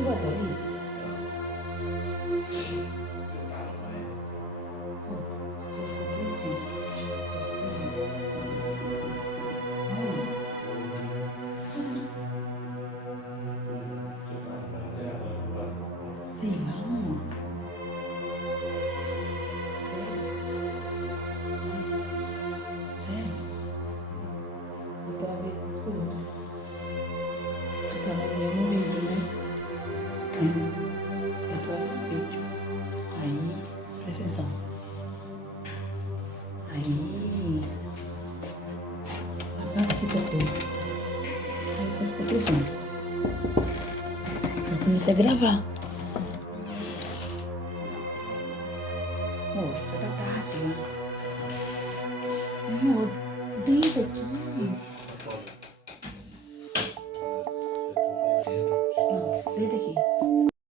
Você bota ali? Pô, só escutei assim. Só escutei assim. Se fosse... Sei lá, amor. Sério? Sério? Eu tô abrindo, escuta. Eu tava vendo o vídeo, né? Eu tô abrindo o vídeo. Aí, presta atenção. Aí, apaga aqui tua coisa. Aí eu só escutei o som. Eu comecei a gravar. Amor, já tá tarde, né? Amor, deita aqui.